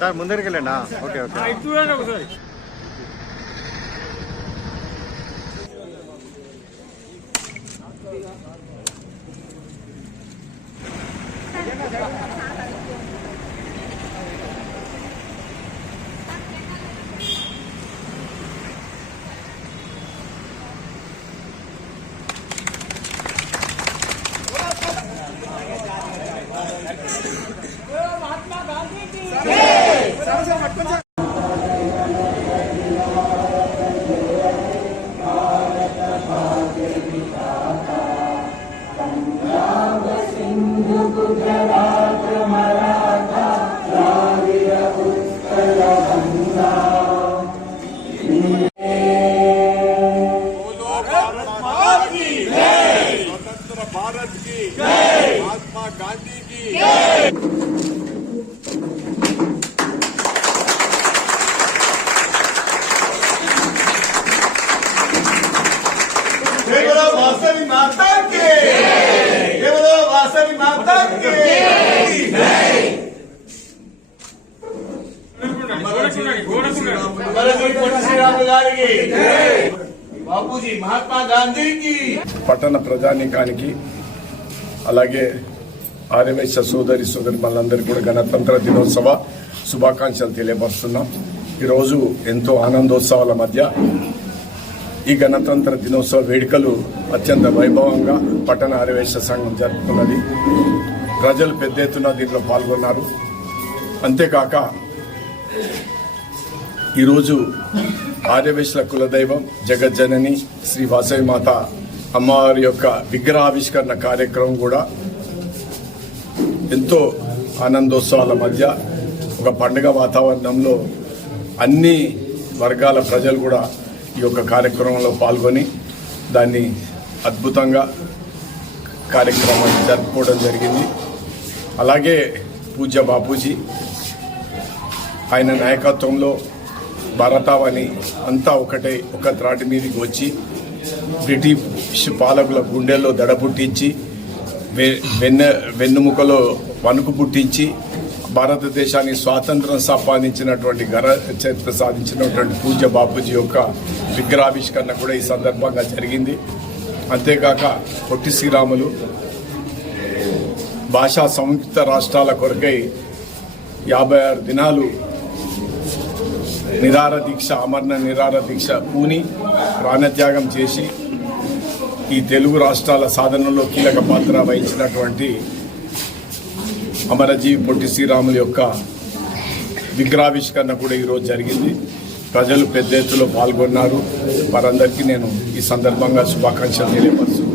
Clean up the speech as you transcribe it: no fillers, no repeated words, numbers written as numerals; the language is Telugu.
సార్ ముందరికి వెళ్ళండి. Okay okay. भारत की महात्मा गांधी की जय बोलो वासवी माता की जय बोलो वासवी माता की బాపూజీ మహాత్మా గాంధీకి పట్టణ ప్రజానీకానికి అలాగే ఆర్యవైశ్య సోదరి సోదరిమణులందరికీ కూడా గణతంత్ర దినోత్సవ శుభాకాంక్షలు తెలియపరుస్తున్నాం. ఈరోజు ఎంతో ఆనందోత్సవాల మధ్య ఈ గణతంత్ర దినోత్సవ వేడుకలు అత్యంత వైభవంగా పట్టణ ఆర్యవైశ్య సంఘం జరుపుకున్నది. ప్రజలు పెద్ద ఎత్తున దీంట్లో పాల్గొన్నారు. అంతేకాక ఈరోజు ఆర్యవైశ్యుల కులదైవం జగజ్జనని శ్రీ వాసవి మాత అమ్మవారి యొక్క విగ్రహావిష్కరణ కార్యక్రమం కూడా ఎంతో ఆనందోత్సవాల మధ్య ఒక పండుగ వాతావరణంలో అన్ని వర్గాల ప్రజలు కూడా ఈ యొక్క కార్యక్రమంలో పాల్గొని దాన్ని అద్భుతంగా కార్యక్రమాన్ని జరుపుకోవడం జరిగింది. అలాగే పూజ్య బాపూజీ ఆయన నాయకత్వంలో భారతావని అంతా ఒకటే ఒక త్రాటి మీదకి వచ్చి బ్రిటిష్ పాలకుల గుండెల్లో దడ పుట్టించి వెన్నుముకలో వణుకు పుట్టించి భారతదేశాన్ని స్వాతంత్రం సంపాదించినటువంటి చరిత్ర సాధించినటువంటి పూజ్య బాపూజీ యొక్క విగ్రహావిష్కరణ కూడా ఈ సందర్భంగా జరిగింది. అంతేకాక పొట్టి శ్రీరాములు భాషా సంయుక్త రాష్ట్రాల కొరకై 56 దినాలు నిరార దీక్ష అమరణ నిరార దీక్ష పూని ప్రాణత్యాగం చేసి ఈ తెలుగు రాష్ట్రాల సాధనలో కీలక పాత్ర వహించినటువంటి అమరజీవి పొట్టి శ్రీరాముల యొక్క విగ్రహావిష్కరణ కూడా ఈరోజు జరిగింది. ప్రజలు పెద్ద ఎత్తులో పాల్గొన్నారు. వారందరికీ నేను ఈ సందర్భంగా శుభాకాంక్షలు తెలియపరుస్తున్నాను.